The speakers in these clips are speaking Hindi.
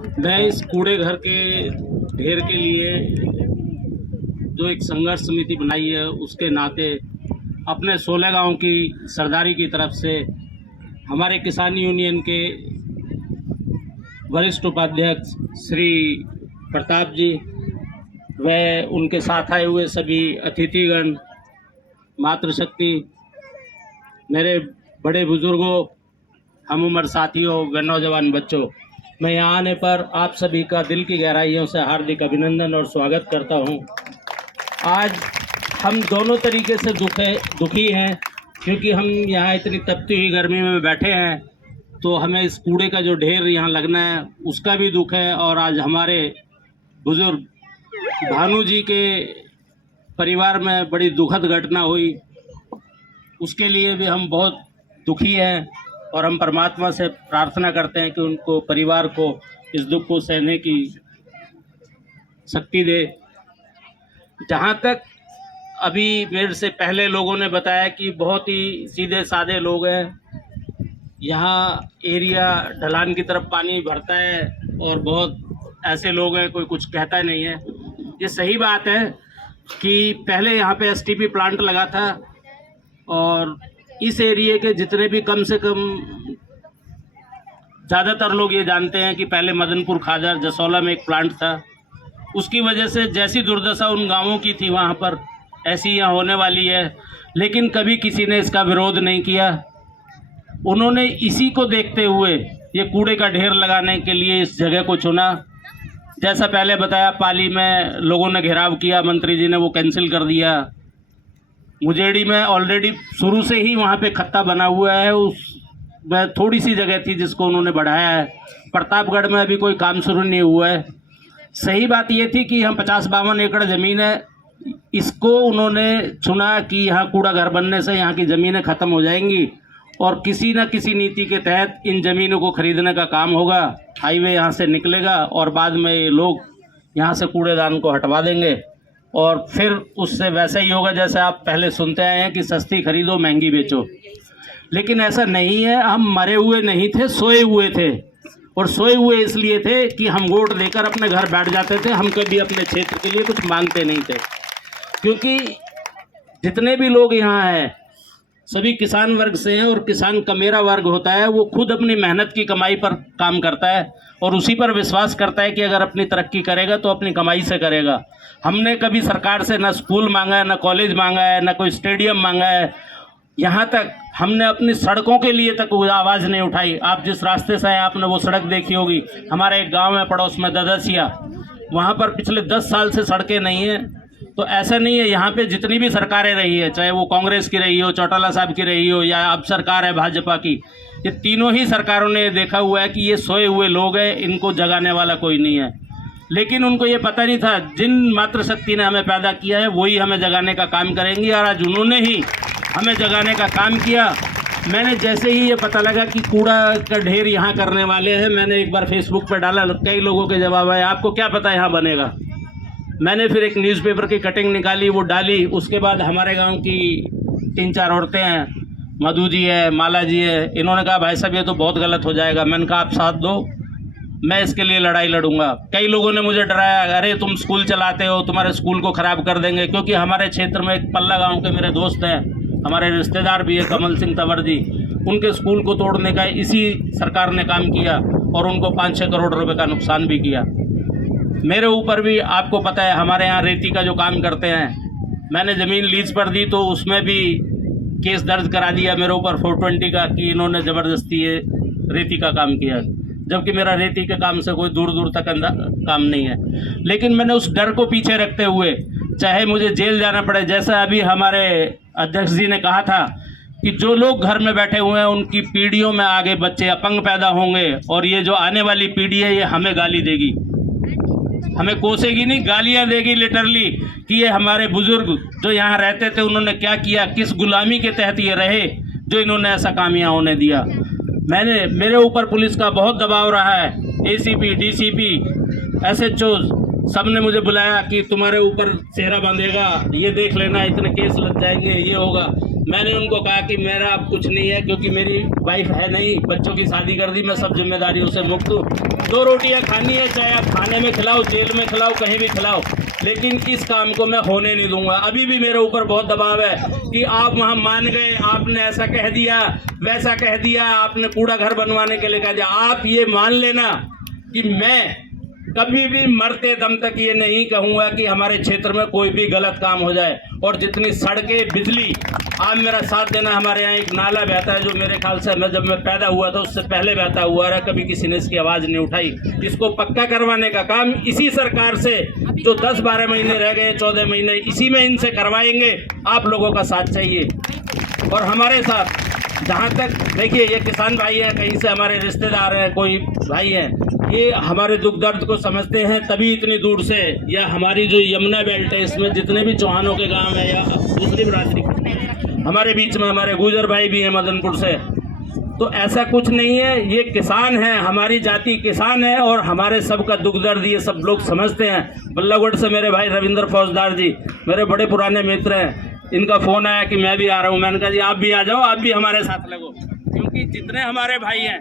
मैं इस कूड़े घर के ढेर के लिए जो एक संघर्ष समिति बनाई है उसके नाते अपने 16 गांव की सरदारी की तरफ से हमारे किसान यूनियन के वरिष्ठ उपाध्यक्ष श्री प्रताप जी व उनके साथ आए हुए सभी अतिथिगण, मातृशक्ति, मेरे बड़े बुजुर्गों, हम उम्र साथियों व नौजवान बच्चों, मैं यहाँ आने पर आप सभी का दिल की गहराइयों से हार्दिक अभिनंदन और स्वागत करता हूँ। आज हम दोनों तरीके से दुखी हैं क्योंकि हम यहाँ इतनी तपती हुई गर्मी में बैठे हैं, तो हमें इस कूड़े का जो ढेर यहाँ लगना है उसका भी दुख है। और आज हमारे बुजुर्ग भानु जी के परिवार में बड़ी दुखद घटना हुई, उसके लिए भी हम बहुत दुखी हैं और हम परमात्मा से प्रार्थना करते हैं कि उनको, परिवार को इस दुख को सहने की शक्ति दे। जहाँ तक अभी मेरे से पहले लोगों ने बताया कि बहुत ही सीधे साधे लोग हैं, यहाँ एरिया ढलान की तरफ पानी भरता है और बहुत ऐसे लोग हैं, कोई कुछ कहता नहीं है। ये सही बात है कि पहले यहाँ पे एसटीपी प्लांट लगा था और इस एरिया के जितने भी कम से कम ज़्यादातर लोग ये जानते हैं कि पहले मदनपुर खादर जसौला में एक प्लांट था। उसकी वजह से जैसी दुर्दशा उन गांवों की थी वहाँ पर, ऐसी यहाँ होने वाली है, लेकिन कभी किसी ने इसका विरोध नहीं किया। उन्होंने इसी को देखते हुए ये कूड़े का ढेर लगाने के लिए इस जगह को चुना। जैसा पहले बताया, पाली में लोगों ने घेराव किया, मंत्री जी ने वो कैंसिल कर दिया। मुजेड़ी में ऑलरेडी शुरू से ही वहाँ पे खत्ता बना हुआ है, उसमें थोड़ी सी जगह थी जिसको उन्होंने बढ़ाया है। प्रतापगढ़ में अभी कोई काम शुरू नहीं हुआ है। सही बात ये थी कि हम 50-52 एकड़ ज़मीन है, इसको उन्होंने चुना कि यहाँ कूड़ा घर बनने से यहाँ की ज़मीनें ख़त्म हो जाएंगी और किसी न किसी नीति के तहत इन ज़मीनों को ख़रीदने का काम होगा, हाईवे यहाँ से निकलेगा और बाद में ये लोग यहाँ से कूड़ेदान को हटवा देंगे और फिर उससे वैसा ही होगा जैसे आप पहले सुनते आए हैं कि सस्ती खरीदो महंगी बेचो। लेकिन ऐसा नहीं है। हम मरे हुए नहीं थे, सोए हुए थे, और सोए हुए इसलिए थे कि हम वोट देकर अपने घर बैठ जाते थे। हम कभी अपने क्षेत्र के लिए कुछ मांगते नहीं थे, क्योंकि जितने भी लोग यहाँ हैं सभी किसान वर्ग से हैं और किसान का मेरा वर्ग होता है, वो खुद अपनी मेहनत की कमाई पर काम करता है और उसी पर विश्वास करता है कि अगर अपनी तरक्की करेगा तो अपनी कमाई से करेगा। हमने कभी सरकार से ना स्कूल मांगा है, ना कॉलेज मांगा है, ना कोई स्टेडियम मांगा है। यहाँ तक हमने अपनी सड़कों के लिए तक आवाज़ नहीं उठाई। आप जिस रास्ते से हैं आपने वो सड़क देखी होगी। हमारे एक गाँव है पड़ोस में ददसिया, वहाँ पर पिछले 10 साल से सड़कें नहीं हैं। तो ऐसा नहीं है, यहाँ पे जितनी भी सरकारें रही है, चाहे वो कांग्रेस की रही हो, चौटाला साहब की रही हो, या अब सरकार है भाजपा की, ये तीनों ही सरकारों ने देखा हुआ है कि ये सोए हुए लोग हैं, इनको जगाने वाला कोई नहीं है। लेकिन उनको ये पता नहीं था, जिन मातृशक्ति ने हमें पैदा किया है वही हमें जगाने का काम करेंगी, और आज उन्होंने ही हमें जगाने का काम किया। मैंने जैसे ही ये पता लगा कि कूड़ा का ढेर यहाँ करने वाले हैं, मैंने एक बार फेसबुक पर डाला, कई लोगों के जवाब आए, आपको क्या पता यहाँ बनेगा। मैंने फिर एक न्यूज़पेपर की कटिंग निकाली, वो डाली। उसके बाद हमारे गांव की 3-4 औरतें हैं, मधु जी है, माला जी है, इन्होंने कहा भाई साहब ये तो बहुत गलत हो जाएगा। मैंने कहा आप साथ दो, मैं इसके लिए लड़ाई लड़ूंगा। कई लोगों ने मुझे डराया, अरे तुम स्कूल चलाते हो, तुम्हारे स्कूल को ख़राब कर देंगे। क्योंकि हमारे क्षेत्र में एक पल्ला गाँव के मेरे दोस्त हैं, हमारे रिश्तेदार भी है, कमल सिंह तंवर जी, उनके स्कूल को तोड़ने का इसी सरकार ने काम किया और उनको 5-6 करोड़ रुपये का नुकसान भी किया। मेरे ऊपर भी आपको पता है, हमारे यहाँ रेती का जो काम करते हैं, मैंने ज़मीन लीज पर दी तो उसमें भी केस दर्ज करा दिया मेरे ऊपर 420 का कि इन्होंने ज़बरदस्ती ये रेती का काम किया, जबकि मेरा रेती के काम से कोई दूर दूर तक काम नहीं है। लेकिन मैंने उस डर को पीछे रखते हुए, चाहे मुझे जेल जाना पड़े, जैसा अभी हमारे अध्यक्ष जी ने कहा था कि जो लोग घर में बैठे हुए हैं उनकी पीढ़ियों में आगे बच्चे अपंग पैदा होंगे और ये जो आने वाली पीढ़ी है ये हमें गाली देगी, हमें कोसेगी नहीं, गालियां देगी लिटरली कि ये हमारे बुजुर्ग जो यहाँ रहते थे उन्होंने क्या किया, किस गुलामी के तहत ये रहे जो इन्होंने ऐसा काम यहाँ होने दिया। मेरे ऊपर पुलिस का बहुत दबाव रहा है, एसीपी, डीसीपी, एसएचओ सब ने मुझे बुलाया कि तुम्हारे ऊपर चेहरा बांधेगा, ये देख लेना, इतने केस लग जाएंगे, ये होगा। मैंने उनको कहा कि मेरा अब कुछ नहीं है, क्योंकि मेरी वाइफ है नहीं, बच्चों की शादी कर दी, मैं सब जिम्मेदारियों से मुक्त हूँ। 2 रोटियाँ खानी है, चाहे आप खाने में खिलाओ, जेल में खिलाओ, कहीं भी खिलाओ, लेकिन इस काम को मैं होने नहीं दूंगा। अभी भी मेरे ऊपर बहुत दबाव है कि आप वहाँ मान गए, आपने ऐसा कह दिया, वैसा कह दिया, आपने कूड़ा घर बनवाने के लिए कह दिया। आप ये मान लेना कि मैं कभी भी मरते दम तक ये नहीं कहूँगा कि हमारे क्षेत्र में कोई भी गलत काम हो जाए। और जितनी सड़कें, बिजली, आप मेरा साथ देना। हमारे यहाँ एक नाला बहता है जो मेरे ख्याल से जब मैं पैदा हुआ था उससे पहले बहता हुआ रहा, कभी किसी ने इसकी आवाज़ नहीं उठाई। इसको पक्का करवाने का काम इसी सरकार से, जो 10-12 महीने रह गए, 14 महीने, इसी में इनसे करवाएंगे। आप लोगों का साथ चाहिए। और हमारे साथ जहाँ तक देखिए, ये किसान भाई हैं, कहीं से हमारे रिश्तेदार हैं, कोई भाई हैं, ये हमारे दुख दर्द को समझते हैं, तभी इतनी दूर से, या हमारी जो यमुना बेल्ट है इसमें जितने भी चौहानों के गांव है या दूसरी बिरादरी, हमारे बीच में हमारे गुजर भाई भी हैं मदनपुर से। तो ऐसा कुछ नहीं है, ये किसान है, हमारी जाति किसान है, और हमारे सब का दुख दर्द ये सब लोग समझते हैं। बल्लभगढ़ से मेरे भाई रविंद्र फौजदार जी मेरे बड़े पुराने मित्र हैं, इनका फ़ोन आया कि मैं भी आ रहा हूँ। मैंने कहा जी आप भी आ जाओ, आप भी हमारे साथ लगो, क्योंकि जितने हमारे भाई हैं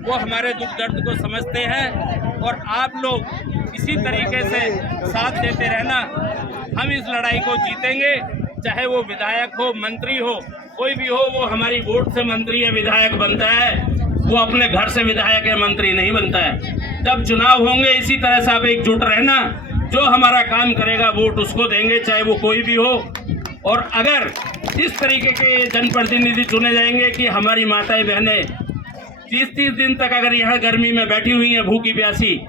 वो हमारे दुख दर्द को समझते हैं। और आप लोग इसी तरीके से साथ देते रहना, हम इस लड़ाई को जीतेंगे। चाहे वो विधायक हो, मंत्री हो, कोई भी हो, वो हमारी वोट से मंत्री या विधायक बनता है, वो अपने घर से विधायक या मंत्री नहीं बनता है। जब चुनाव होंगे इसी तरह से आप एकजुट रहना, जो हमारा काम करेगा वोट उसको देंगे, चाहे वो कोई भी हो। और अगर इस तरीके के जनप्रतिनिधि चुने जाएंगे कि हमारी माताएं बहनें 30-30 दिन तक अगर यहाँ गर्मी में बैठी हुई हैं भूखी प्यासी,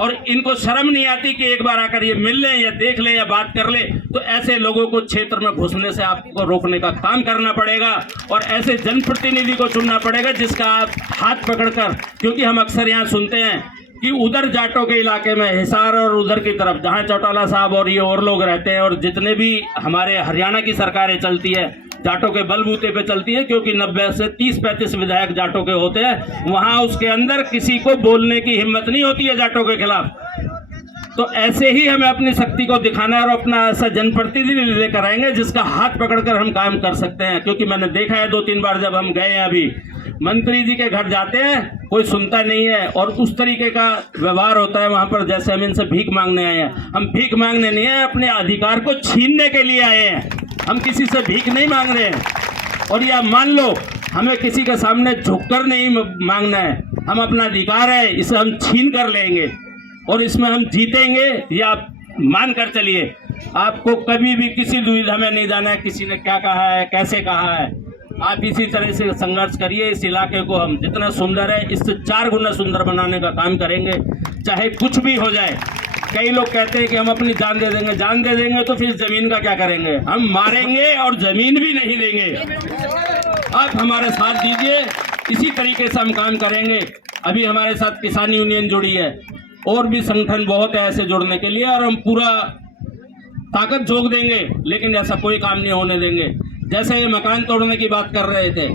और इनको शर्म नहीं आती कि एक बार आकर ये मिल लें या देख लें या बात कर लें, तो ऐसे लोगों को क्षेत्र में घुसने से आपको रोकने का काम करना पड़ेगा। और ऐसे जनप्रतिनिधि को चुनना पड़ेगा जिसका आप हाथ पकड़कर, क्योंकि हम अक्सर यहाँ सुनते हैं कि उधर जाटों के इलाके में हिसार और उधर की तरफ जहाँ चौटाला साहब और ये और लोग रहते हैं, और जितने भी हमारे हरियाणा की सरकारें चलती है जाटों के बलबूते पे चलती है, क्योंकि 90 से 30-35 विधायक जाटों के होते हैं, वहाँ उसके अंदर किसी को बोलने की हिम्मत नहीं होती है जाटों के खिलाफ। तो ऐसे ही हमें अपनी शक्ति को दिखाना है और अपना ऐसा जनप्रतिनिधि लेकर आएंगे जिसका हाथ पकड़कर हम काम कर सकते हैं। क्योंकि मैंने देखा है 2-3 बार जब हम गए हैं, अभी मंत्री जी के घर जाते हैं कोई सुनता नहीं है, और उस तरीके का व्यवहार होता है वहाँ पर जैसे हम इनसे भीख मांगने आए हैं। हम भीख मांगने नहीं आए, अपने अधिकार को छीनने के लिए आए हैं। हम किसी से भीख नहीं मांग रहे हैं। और या मान लो हमें किसी के सामने झुककर नहीं मांगना है, हम अपना अधिकार है इसे हम छीन कर लेंगे और इसमें हम जीतेंगे। या आप मान कर चलिए, आपको कभी भी किसी दुविधा में नहीं जाना है किसी ने क्या कहा है, कैसे कहा है। आप इसी तरह से संघर्ष करिए। इस इलाके को हम जितना सुंदर है इससे 4 गुना सुंदर बनाने का काम करेंगे, चाहे कुछ भी हो जाए। कई लोग कहते हैं कि हम अपनी जान दे देंगे, जान दे देंगे तो फिर जमीन का क्या करेंगे? हम मारेंगे और जमीन भी नहीं देंगे। आप हमारे साथ दीजिए, इसी तरीके से हम काम करेंगे। अभी हमारे साथ किसान यूनियन जुड़ी है, और भी संगठन बहुत है ऐसे जुड़ने के लिए, और हम पूरा ताकत झोंक देंगे, लेकिन ऐसा कोई काम नहीं होने देंगे। जैसे ये मकान तोड़ने की बात कर रहे थे,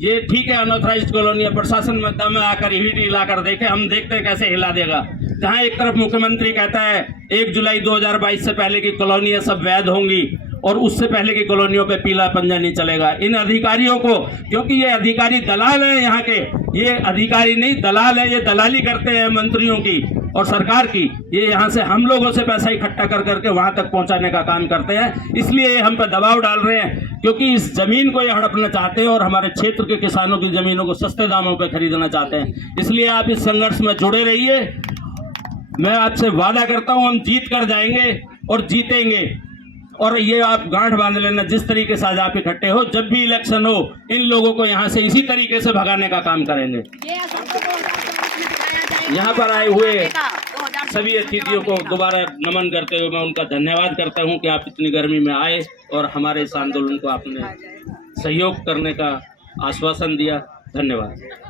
ये ठीक है अनऑथराइज्ड कॉलोनी है, प्रशासन मद्दा में आकर ईवीट हिलाकर देखे, हम देखते हैं कैसे हिला देगा। जहाँ एक तरफ मुख्यमंत्री कहता है 1 जुलाई 2022 से पहले की कॉलोनियाँ सब वैध होंगी, और उससे पहले की कॉलोनियों पे पीला पंजा नहीं चलेगा। इन अधिकारियों को, क्योंकि ये अधिकारी दलाल हैं यहाँ के, ये अधिकारी नहीं दलाल है, ये दलाली करते हैं मंत्रियों की और सरकार की। ये यहाँ से हम लोगों से पैसा इकट्ठा कर करके वहाँ तक पहुँचाने का काम करते हैं। इसलिए हम पे दबाव डाल रहे हैं, क्योंकि इस जमीन को ये हड़पना चाहते हैं और हमारे क्षेत्र के किसानों की जमीनों को सस्ते दामों पर खरीदना चाहते हैं। इसलिए आप इस संघर्ष में जुड़े रहिए। मैं आपसे वादा करता हूँ हम जीत कर जाएंगे और जीतेंगे। और ये आप गांठ बांध लेना, जिस तरीके से आज आप इकट्ठे हो, जब भी इलेक्शन हो इन लोगों को यहाँ से इसी तरीके से भगाने का काम करेंगे। यहाँ पर आए हुए सभी अतिथियों को दोबारा नमन करते हुए मैं उनका धन्यवाद करता हूँ कि आप इतनी गर्मी में आए और हमारे इस आंदोलन को आपने सहयोग करने का आश्वासन दिया। धन्यवाद।